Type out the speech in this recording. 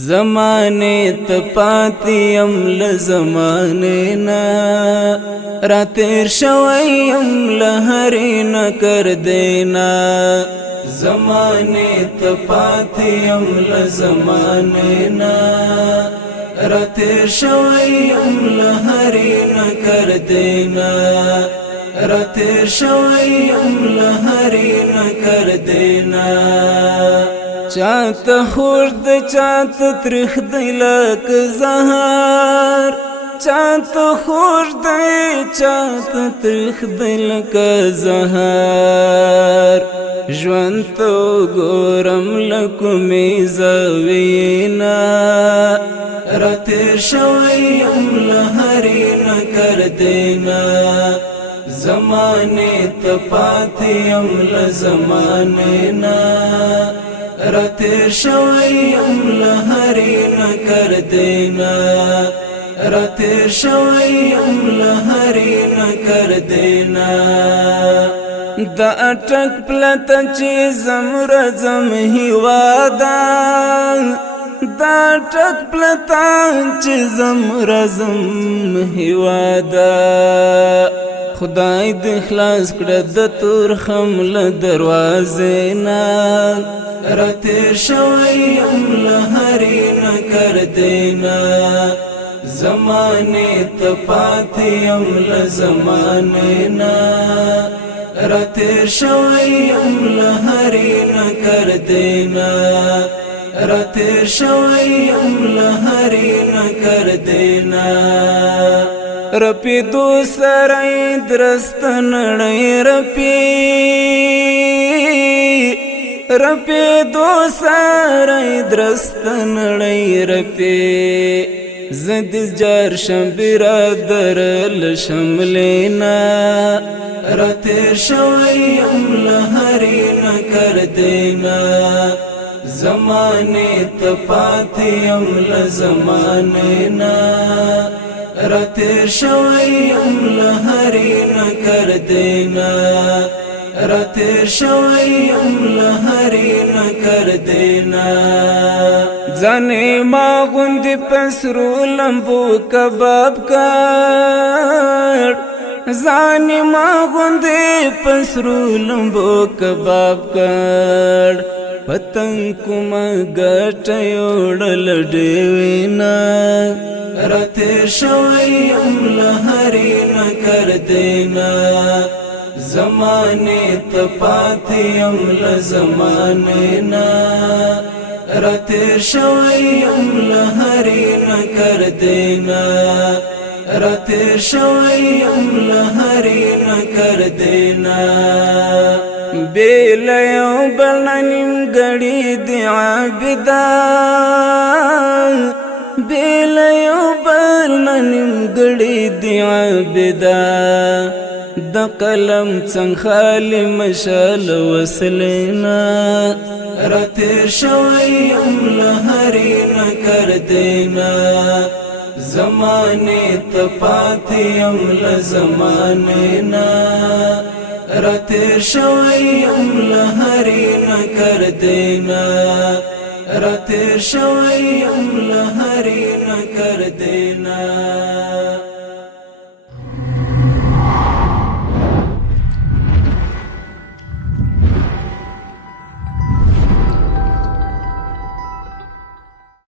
زمانے تپاتیم لزمانے نا را تیر شویم لہری نا کر دینا زمانے تپاتیم لزمانے نا را تیر شویم لہری نا کر دینا را تیر شویم لہری نا کر دینا چاہتا خورد چاہتا ترخ دلک زہار چاہتا خورد چاہتا ترخ دلک زہار جوانتو گورم لکمی زوینا را تیر شویم لہری نا کر دینا زمانے تپاتیم لزمانے نا را تیر شویم لہری نا کر دینا را تیر شویم لہری نا کر دینا دا اٹک پلتا چیزم رزم ہیوادا دا اٹک پلتا چیزم رزم ہیوادا خدای د خلاص کړه د تور خمل دروازې نا را تیر شویم لہری نا کر دینا زمانے تپاتیم لزمانے نا را تیر شویم لہری نا کر دینا را تیر شویم لہری نا کر دینا رپی دو سرائی درست نڑی رپی دو سرائی درست نڑی رپی زدیز جار شم برادر لشملینا را تیر شویم لہری نا کر دینا زمانے تپاتیم لزمانے نا را تیر شویم لہری نا کر دینا را تیر شویم لہری نا کر دینا زانی ما غندی پسرو لمبو کباب کر زانی ما غندی پسرو لمبو کباب کر پتنگ کما گٹیوڑل ڈیوینا را تیر شویم لہری نا کر دینا زمانے تپاتیم لزمانے نا را تیر شویم لہری نا کر دینا را تیر شویم لہری نا کر دینا بیلیو بلنیم گڑی دی عابدہ بیلیو بلنیم گڑی دی عابدہ دا قلم څنګ خالی مشال وسلینا را تیر شویم لہری نا کر دینا زمانے تپاتیم لزمانے نا را تیر شویم لہری نا کر دینا را تیر شویم لہری نا کر دینا